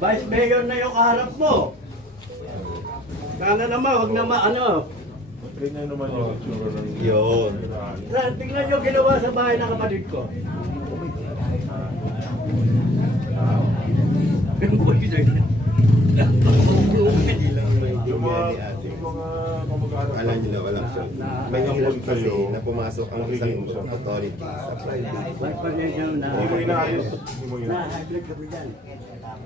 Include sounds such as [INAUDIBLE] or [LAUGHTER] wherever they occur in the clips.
Vice Mayor na yung kaharap mo. Sana naman, huwag na ma, ano. Ganyan naman yung itsura ng... Yun. Sa- Tingnan nyo ginawa sa bahay ng kapatid ko. Yung mga, yung Alam nyo na, walang show. May hirap kasi kayo, na pumasok ang isang authority sa private. Hindi mo inaayos. Hindi mo.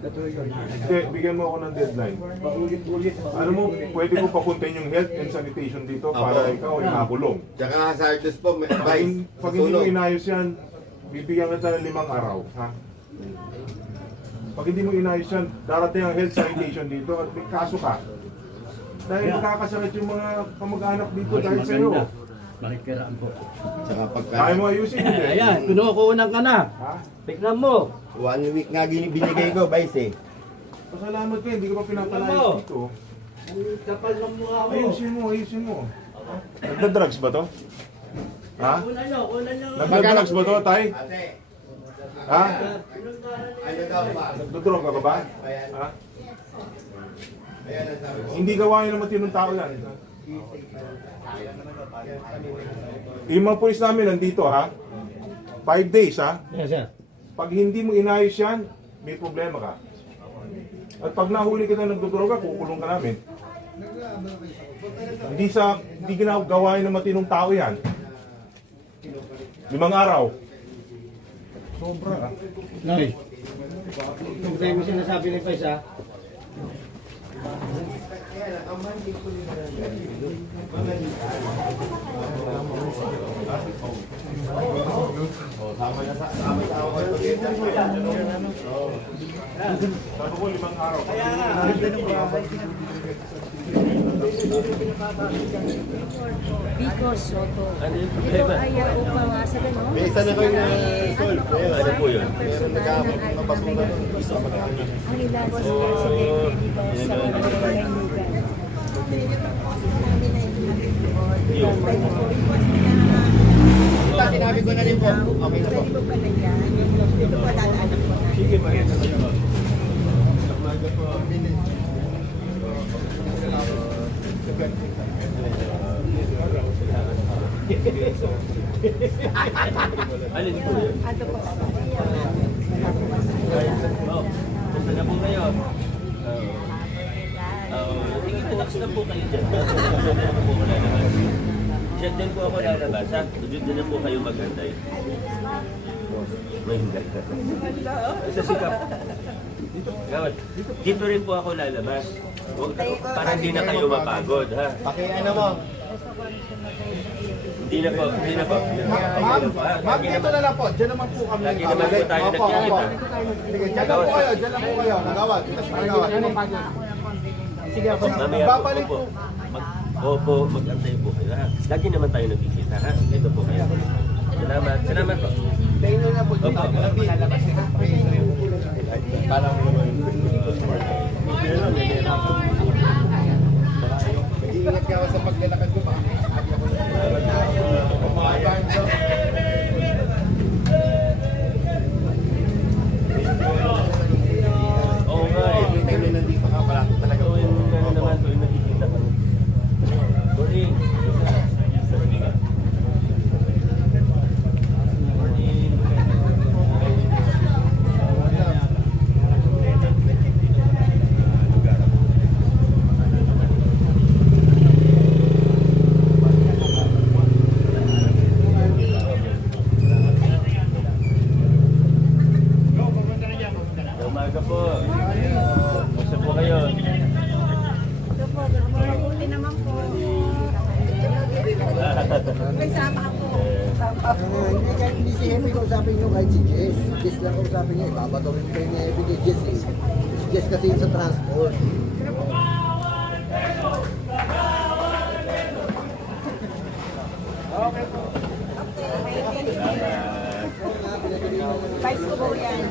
Hindi, bigyan mo ako ng deadline. Paulit-ulit. Ano mo, pwede mo papuntahin yung health and sanitation dito para Apo. ikaw ay makulong. Tsaka hazardous po, may Pag, advice. pag hindi mo inayos yan, bibigyan kita ng limang araw. Ha? Pag hindi mo inayos yan, darating ang health sanitation dito at may kaso ka. Dahil Yeah. nakakasakit yung mga kamag-anak dito Mas dahil sa'yo. Makikiraan po. Tsaka pagka Kaya mo ayusin hindi. Ayan, kinukunan ka na. Ha? Tignan mo. one week nga binigay ko, Vice eh. Pasalamat ka, hindi ko pa pinapalayas dito. Ang kapal ng mukha mo. Ayusin mo, ayusin mo. Nagda-drugs ba to? Ha? Kunan nyo, kunan nyo. Nagda-drugs ba to, tay? Ate, Ha? ano daw ba? Nagdodroga ka ba? Ha? Ayan ang sabi ko. Hindi gawain ng matinong tao yan. Yung mga pulis namin nandito ha. Five days ha. Yes, sir. Pag hindi mo inayos yan, may problema ka. At pag nahuli ka na nagdodroga, kukulong ka namin. Hindi sa hindi ginagawain ng matinong tao yan. Limang araw. Sobra ha. Nay. Kung tayo mo sinasabi ni Pais ha. Sabi ko limang araw. Kaya nga, Vico Soto. Ito ay uh, upang uh, sa ganun. May isa na kayong uh, solve. Ano po yun? Personal ng ng basura Mayor doon. Vico Soto. Ang ilan sa presidente dito sa Malayugan. Ito, sinabi ko na rin po. Okay na po. Pwede mo pala yan. Ito po dadaanan ko na. Sige, mag Alin po? Ano po? Oh, punta na po kayo. Uh, Tingin-tax na po kayo dyan. Diyan na po ako lalabas. Diyan din po ako lalabas, ha? Diyan din po kayo maghantay. May hintay ka. Sa sikap. Dito rin po ako lalabas. Para hindi na kayo mapagod, ha? Paki ano mo. Hindi na po, hindi na po. Ma'am, ma'am, dito na lang po. Diyan naman po kami. Lagi naman po tayo Opo, nagkikita. opo. Sige, diyan lang po kayo. Diyan lang po kayo. Nagawad. Tapos nagawad. Sige po. Mamaya Babalik po. opo, mag-antay po kayo, ha? Lagi naman tayo nagkikita, ha? Ito po kayo. Salamat. Salamat po. Tayo na lang po. Opo. Parang po yan.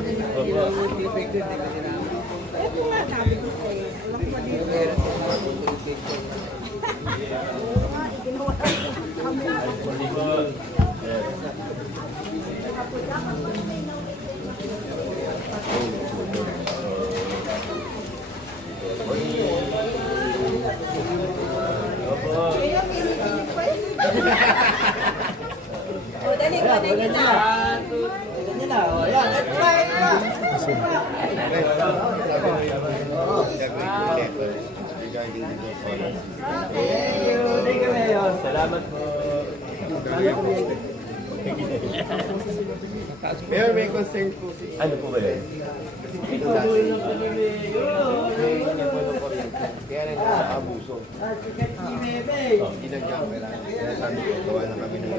Salamat po. Mayor, may concern po si Ano po ba yun? ito dati. Kaya rin sa abuso. Ginagyan ko lang. Sabi ko, gawa lang kami ng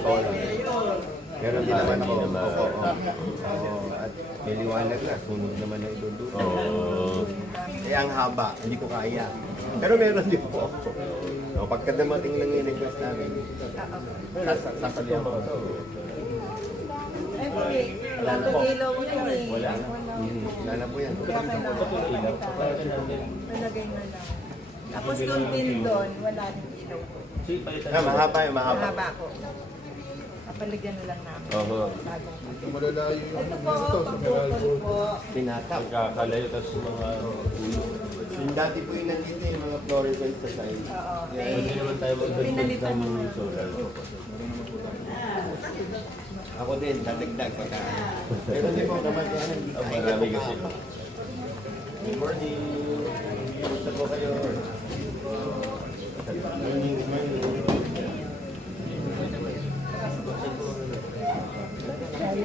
Gawa lang. Pero hindi naman ako. Oo, oo. Oo, At may liwanag na. Sunog naman ang doon doon. Oo. Eh, ang haba. Hindi ko kaya. Pero meron din po. O, pagka dumating lang yung request namin, sas- sasalihan ko ito. Ay, hindi. Wala tong ilaw mo yun eh. Wala na. Hmm, Wala na po yan. Kaya kailangan Palagay na lang. Tapos yung din doon, wala rin ilaw. Sige, palitan Ah, mahaba yung mahaba. Mahaba ko. Kapalagyan na lang namin. Oo. Bagong Malalayo yung Ito po, pangputol po. Tinatap. Pagkakalayo, tapos mga ulo. Yung dati po yung nandito yung mga fluorescent sa side. Oo. Hindi naman tayo magdagdag Pinalitan mo. ng solar. Ako din, dadagdag pagka. Pero hindi po naman yan. Ang marami kasi. Good morning. Kumusta po kayo? Morning. Hindi. Good morning. Kung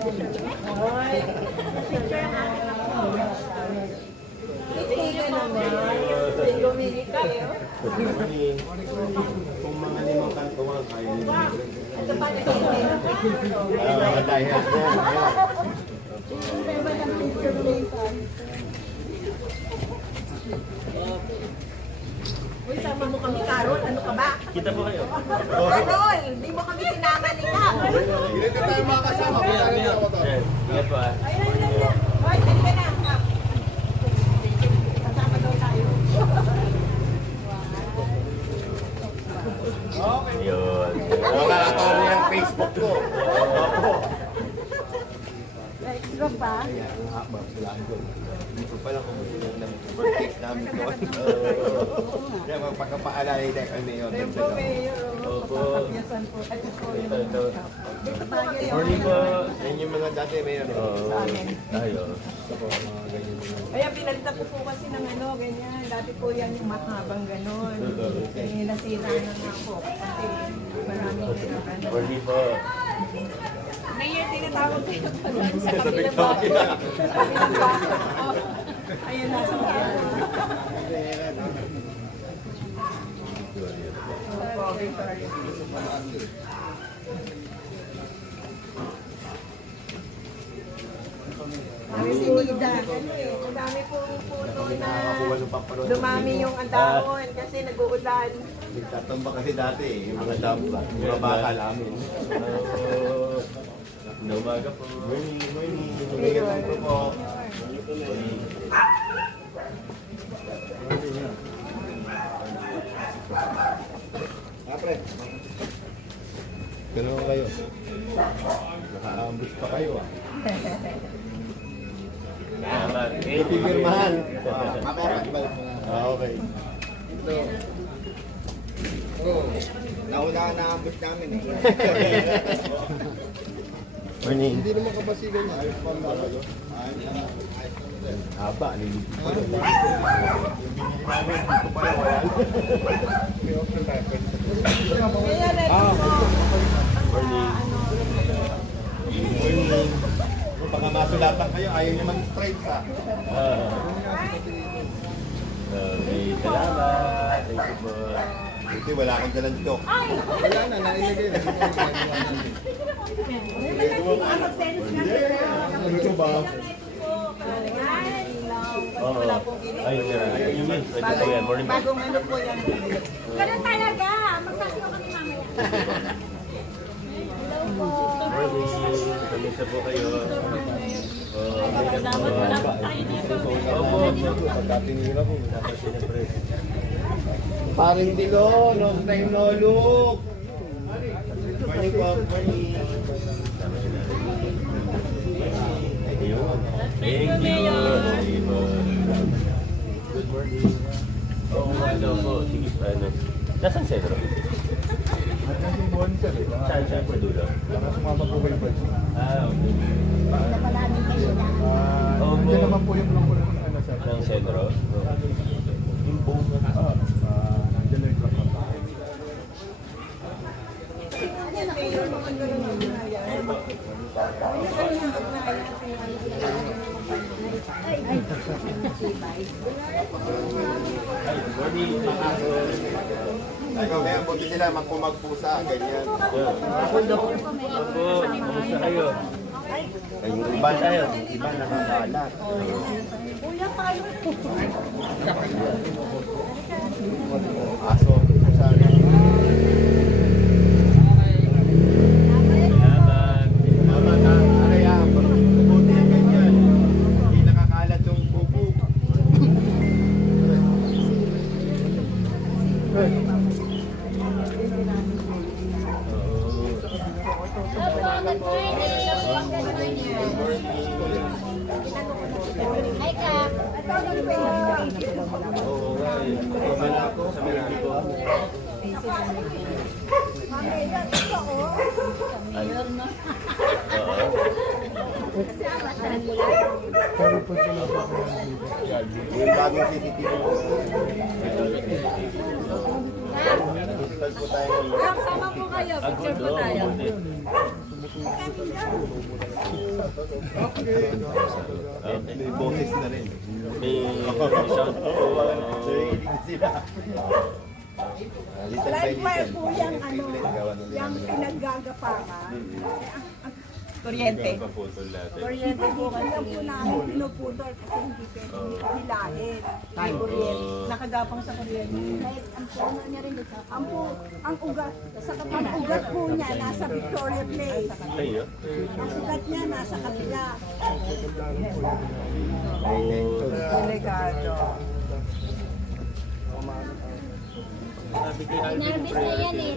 mga limang kantuan, kaya nyo. Ito pa. Ah, mga dahil yan. Uy, sama mo kami, Carol. Ano ka ba? Kita po kayo. Carol, hindi mo kami sinama. Hindi tayo. Yan. Ingat po ah. Ayun, ayun, ayun. Hoy, ka na. Kasama daw tayo. Yun. Nakakatawa niya yung Facebook ko. Opo. Extra pa? Kaya, ang haba, wala doon. Hindi ko pala kung sino yung birthday namin doon. [LAUGHS] Kaya magpagkapaalala niya kami yun. Tempo, Mayor. Opo. Yasan po. Ito po yung Ito, ito. Dito pa kayo. Morning po. Yan yung mga dati may ano. Oo. Tayo. Kaya pinalitan ko po kasi ng ano, ganyan. Dati po yan yung mahabang ganon. Eh, nasira na nga po. Kasi maraming ano. Morning po. Mayor, tinatawag kayo [LAUGHS] pa doon sa kabilang bahay. Sa kabilang bahay. Oh, Ayan na sa mga. Opo, Victoria. Kami si Nida. Ano eh, madami pong puno na dumami yung andahon kasi nag-uulan. Nagtatamba kasi dati eh, yung mga damba, mga bakal amin. Oo. Na umaga po. Morning, morning. Tumigat ang Apre. Ganun kayo. Nakaambus pa kayo ah. Salamat. Pipirmahan. Mamaya balik mo na. Ah, okay. Nauna na ambot namin eh. Morning. Hindi naman kabasigan niya. Ayos pa mga kayo. Haba, nilipit pa yun. Kaya Morning. Morning. Baka masulatan kayo, ayaw niyo mag-strike sa. Ah. Okay, salamat. Thank you po. Buti wala akong dalang joke. Wala na, nailagay na. Ano ba? Oo. Ayun nga. Ayun yun. Pwede po yan. Morning po. bagong ano po yan. Ganun talaga. Magsasiyo kami mamaya. Morning. Kamusta po kayo? Oh, Salamat po. Tayo dito. Opo. Pagka tinira po, dapat siyempre. Paring Dilo, long time no look. Morning po, Sige, ano. Nasaan Cedro? At kasi buwan siya, eh. Saan siya? Sa dulo? Baka sumama po kayo ba? Ah, okay. Ah, Opo. nandiyan naman po yung lang po ng ano sa Ng Cedro? Yung buong ah, ah, nandiyan na yung truck na Mayor, magkaroon ng ugnayan. Magkaroon ng ugnayan. Ikaw kaya buti sila magpumagpusa, ganyan. Ako, kamusta kayo? Ay, yung iba tayo, yung iba nakakalat. Aso, Hi. Wala ako sa Mexico. Oo. Yung bagong CCTV po. Digital po tayo sama po kayo. Picture po tayo. Mabuti. May boses na rin. May sound Little by Live wire little. po yung ano, yung ginamit. Kuryente. Paputol natin. Kuryente po kasi. Po namin pinuputol kasi hindi pwede hilahin. May kuryente. Nakagapang sa kuryente. Ang puno niya rin dito. Ang, po, ang ugat, sa ang ugat po niya nasa Victoria Place. Ang ugat niya nasa kabila. Delikado. Nervous na yan eh.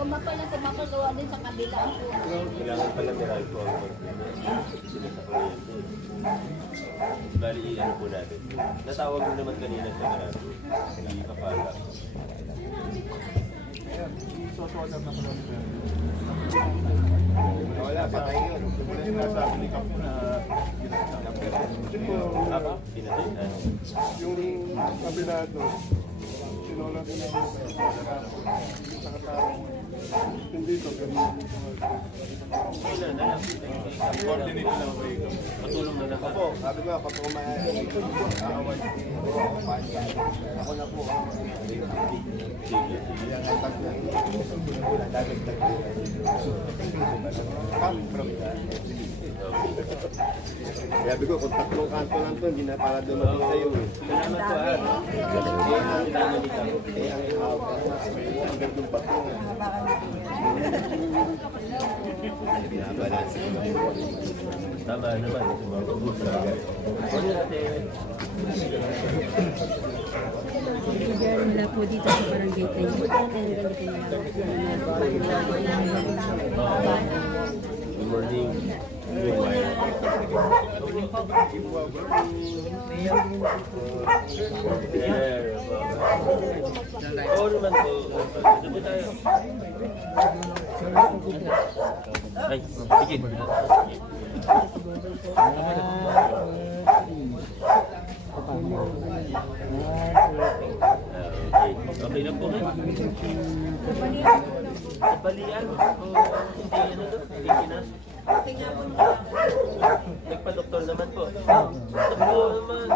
Kumapala sa makagawa din sa kabila ang. Kailangan pala may alcohol. Sila sa kuryente. Bali, po natin. Natawag mo naman kanina sa marami. Hindi ka pala. Isosodan na ko lang. Wala, patay yun. Sinasabi ni Kap na? Pinatay na. yung kabinado, sinula ko namin sa katao. Hindi ko ganun. Coordinate lang ko ikaw. Matulong na lang Ako, sabi ko, pag kumain, aaway. Ako na po. Yan ang tag na wala, dagdag tag. Come from that. Sabi ko, kung tatlong kanto lang to, hindi na para dumating sa'yo eh. Salamat po ah. Eh, ang dami dito. Eh, ang ihawak ka na, ang gandong bato. Ko. Tama naman. Sa Ano natin? Wala po dito sa barangay tayo. Good morning. Good morning. Oo naman po. Dito tayo. Ay, sige. Okay. Na po kayo. Balian. O hindi ano to? Hindi pinas. Nagpa-doktor naman po. Doktor naman.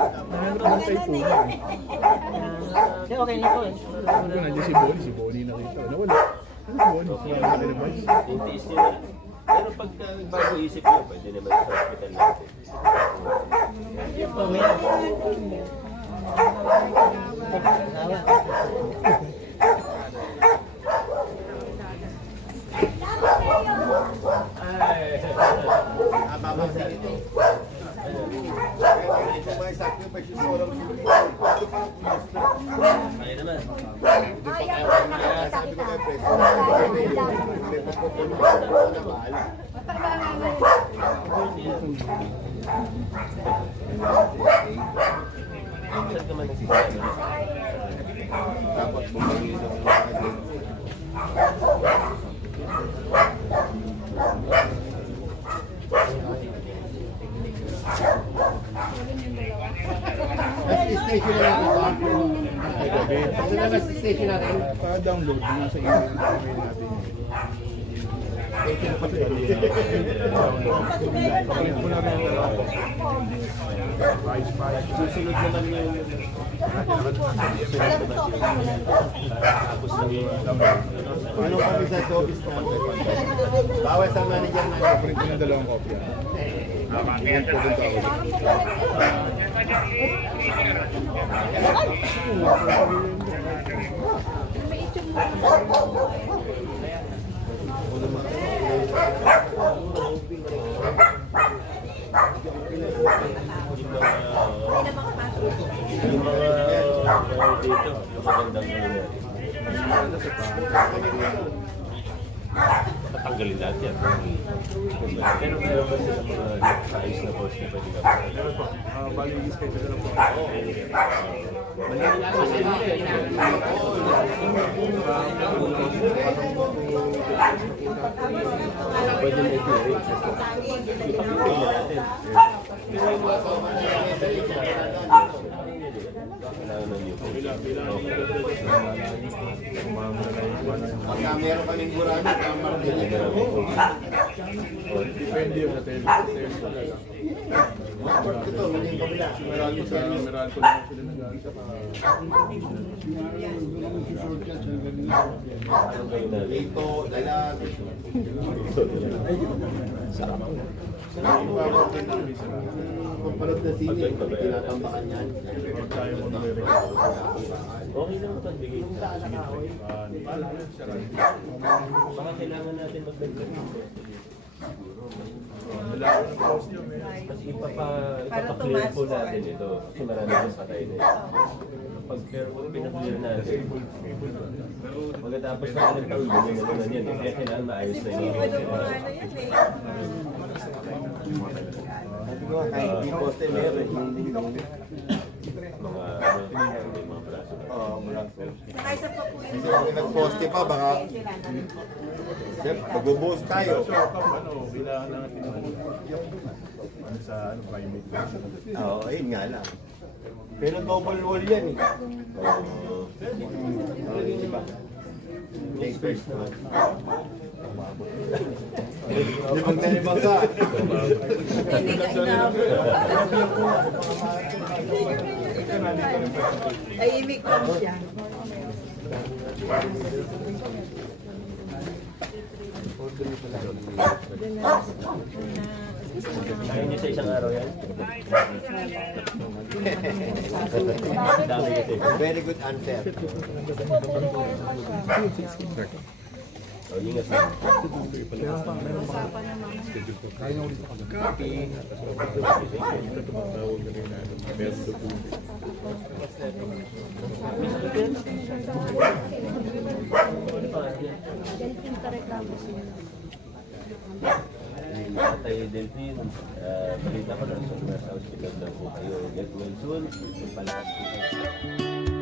Okay na po eh. Nandiyan si Bonnie, si Bonnie nakita. Nawala. Ano si Bonnie? Okay. Tiis nila. Pero pagka bago isip nyo, pwede naman sa hospital natin. Yan po. Ay. Mababa sa ito. Kaya ito ba yung sacrifice yung solar mo? Ito pa ang pulis na. Kaya naman. Sabi ko kay Pres, may pagpupunan ko na bahala. Saan ka man nagsisimula? Tapos bumalik ako sa akin. Next station na natin ba? Ito na next station natin. Pa-download na sa email email natin. Ko na rin yung. Susunod naman yung tapos ng Ano kami sa office namin? Bawal sa manager. Print ko ng dalawang kopya. Pakinggan ko Tatanggalin yan. Pero meron ba sila mga ayos na post na pwede ka Schedule na lang po. Pwede na i-clear. Ipakikita natin. Pero yung mga kailangan ng new post. Pagka meron kaming gurami, tama din. Depende yun sa tele. Ito, mali yung kabila. Meron ko sa meron ko lang sila natin? Dito, dalag. Yung power din namin sa Pampalot na sili, tinatambakan yan. Okay lang ito, bigay ko sa Baka kailangan natin magdagdag ko eh. Ipapa, ipapa-clear po natin ito. Kasi marami nang patay na ito. Pag pero kung pinaklear natin, pagkatapos na ilang taon, ganyan na naman yan. eh. Kaya kailangan maayos na yun. ano ano eh. Ko, kahit di poste meron, hindi Mga, Oo, mula po. Saka isa pa po Kasi kung nag-poste pa, baka Sir, magbubuhos tayo. So, kung ano, kailangan natin ng ano sa ano, private. Oo, ayun nga lang. Pero double wall yan eh. Oo. Oo, di ba? Take first naman. Limang na limang ka. hindi ka inaabot. Tahimik lang siya. Kaya niyo sa isang araw yan? Very good answer. O, ingat lang. Tatay Delphine, uh, balita ko lang sa nasa hospital daw po kayo. Get well soon. Kayo.